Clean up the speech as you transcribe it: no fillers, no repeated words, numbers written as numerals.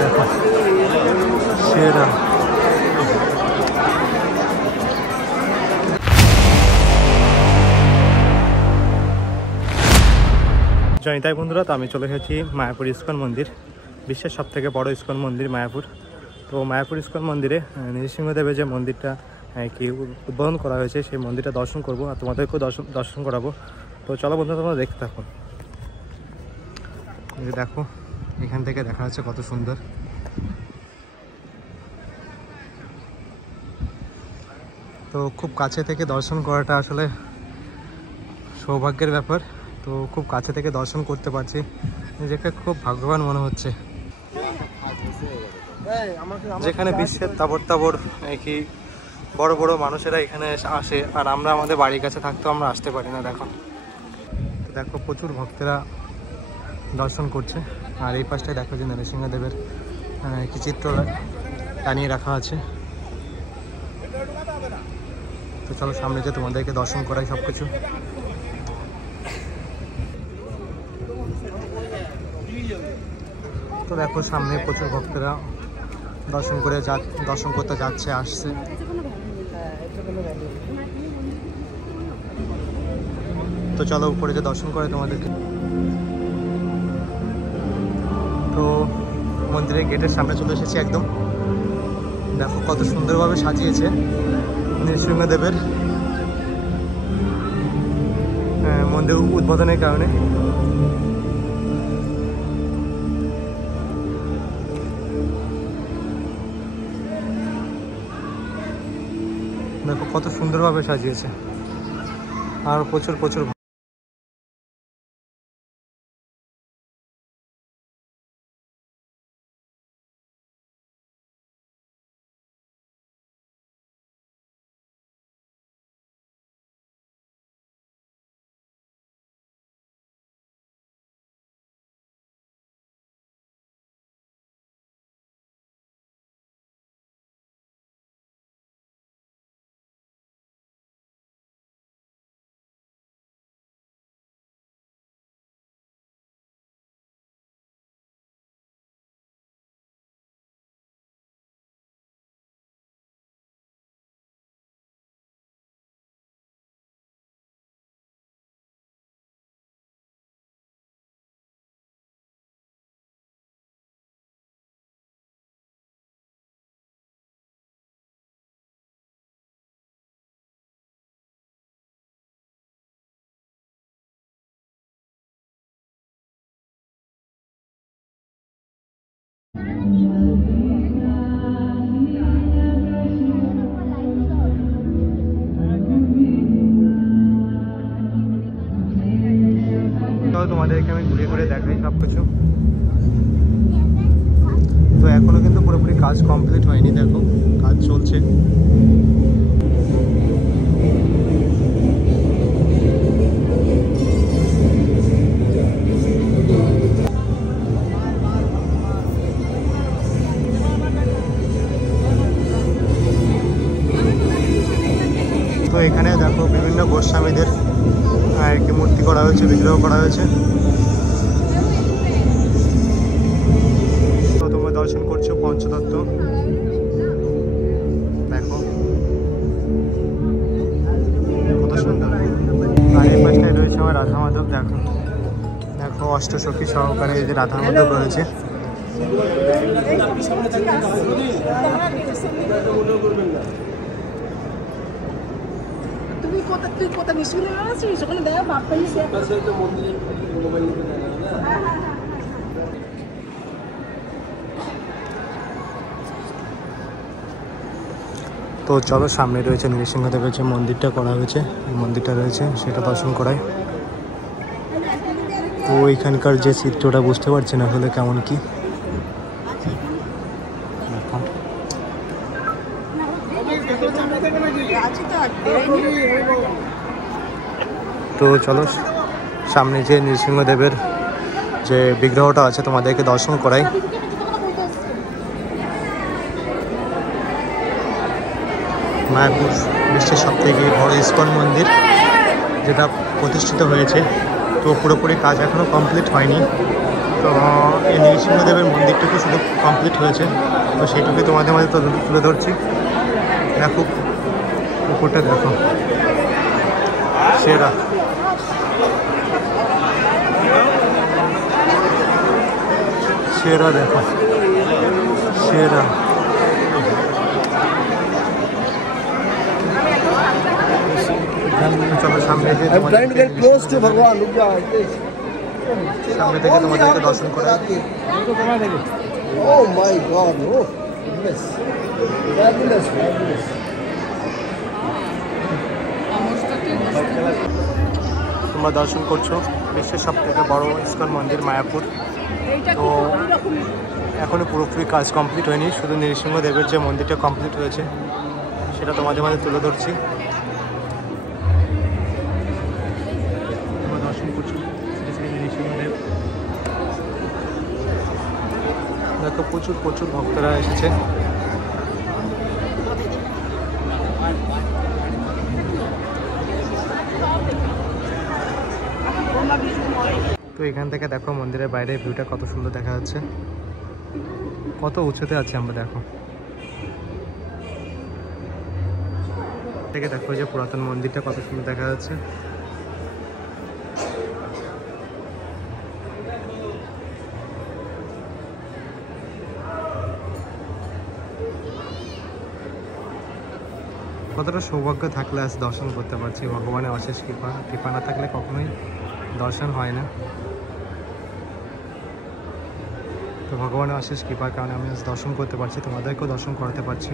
দেখো সেরা। তাই বন্ধুরা, তো আমি চলে এসেছি মায়াপুর ইস্কন মন্দির, বিশ্বের সবথেকে বড় ইস্কন মন্দির মায়াপুর। তো মায়াপুর ইস্কন মন্দিরে নৃসিংহদেবের যে মন্দিরটা কি উদ্বোধন করা হয়েছে, সেই মন্দিরটা দর্শন করব আর তোমাদেরকেও দর্শন করাবো। তো চলো বন্ধুরা, তোমরা দেখতে থাকো। দেখো এখান থেকে দেখা যাচ্ছে কত সুন্দর। তো খুব কাছে থেকে দর্শন করাটা আসলে সৌভাগ্যের ব্যাপার। তো খুব কাছে থেকে দর্শন করতে পারছি, নিজেকে খুব ভাগ্যবান মনে হচ্ছে। যেখানে বিশ্বের তাবড় কি বড় বড় মানুষেরা এখানে আসে, আর আমরা আমাদের বাড়ির কাছে থাকতেও আমরা আসতে পারি না। দেখো তো দেখো প্রচুর ভক্তেরা দর্শন করছে। আর এই পাশটায় দেখো যে নরসিংহদেবের কি চিত্র টানিয়ে রাখা আছে। তো চলো সামনে যে তোমাদেরকে দর্শন করাই সব কিছু। তো দেখো সামনে প্রচুর ভক্তরা দর্শন করতে যাচ্ছে, আসছে। তো চলো উপরে যে দর্শন করে তোমাদেরকে। তো মন্দিরের গেটের সামনে চলে এসেছি একদম। দেখো কত সুন্দরভাবে সাজিয়েছে নৃসিংহদেবের মন্দির উদ্বোধনের কারণে। দেখো কত সুন্দরভাবে সাজিয়েছে, আর প্রচুর তোমাদেরকে আমি ঘুরে দেখাই সব কিছু। তো এখনো কিন্তু পুরোপুরি কাজ কমপ্লিট হয়নি, দেখো কাজ চলছে। তো এখানে দেখো বিভিন্ন গোস্বামীদের আর কি মূর্তি করা হয়েছে, বিগ্রহ করা হয়েছে। তো তোমরা দর্শন করছো পঞ্চতত্ত্ব। দেখো কত সুন্দর। আর এই পাশটায় রয়েছে আমার রাধা মাধব। দেখো অষ্টসখী সহকারে এই যে রাধা মাধব রয়েছে। তুই কোথা মিশিয়ে আছিস ওখানে দেখ বাপ্পা তো চলো সামনে রয়েছে নৃসিংহদেবের যে মন্দিরটা করা হয়েছে, এই মন্দিরটা রয়েছে, সেটা দর্শন করাই। তো এখানকার যে চিত্রটা বুঝতে পারছি না আসলে কেমন কি। তো চলো সামনে যে নৃসিংহদেবের যে বিগ্রহটা আছে তোমাদেরকে দর্শন করাই। মায়াপুর বিশ্বের সবথেকে বড় ইস্কন মন্দির, যেটা প্রতিষ্ঠিত হয়েছে। তো পুরোপুরি কাজ এখনো কমপ্লিট হয়নি, তো এই নৃসিংহদেবের মন্দিরটুকু শুধু কমপ্লিট হয়েছে, তো সেইটুকুই তোমাদের মাঝে তুলে ধরছি। দেখো উপরটা দেখো, সেরা সেরা, দেখো সেরা। চলো সামনে সামনে থেকে তোমাদেরকে দর্শন করে। তোমরা দর্শন করছো বিশ্বের সব থেকে বড় ইস্কন মন্দির মায়াপুর। তো এখনও পুরোপুরি কাজ কমপ্লিট হয়নি, শুধু নৃসিংহদেবের যে মন্দিরটা কমপ্লিট হয়েছে সেটা তোমাদের মাঝে তুলে ধরছি। তোমরা দর্শন করছো নৃসিংহদেব। দেখো প্রচুর প্রচুর ভক্তরা এসেছে। তো এখান থেকে দেখো মন্দিরের বাইরের ভিউটা কত সুন্দর দেখা যাচ্ছে, কত উঁচুতে আছে আমরা। দেখো থেকে দেখো যে পুরাতন মন্দিরটা কত সুন্দর দেখা যাচ্ছে। কতটা সৌভাগ্য থাকলে আজ দর্শন করতে পারছি, ভগবানের অশেষ কৃপা। কৃপা না থাকলে কখনোই দর্শন হয় না। তো ভগবানের অশেষ কৃপার কারণে আমি আজ দর্শন করতে পারছি, তোমাদেরকেও দর্শন করাতে পারছি।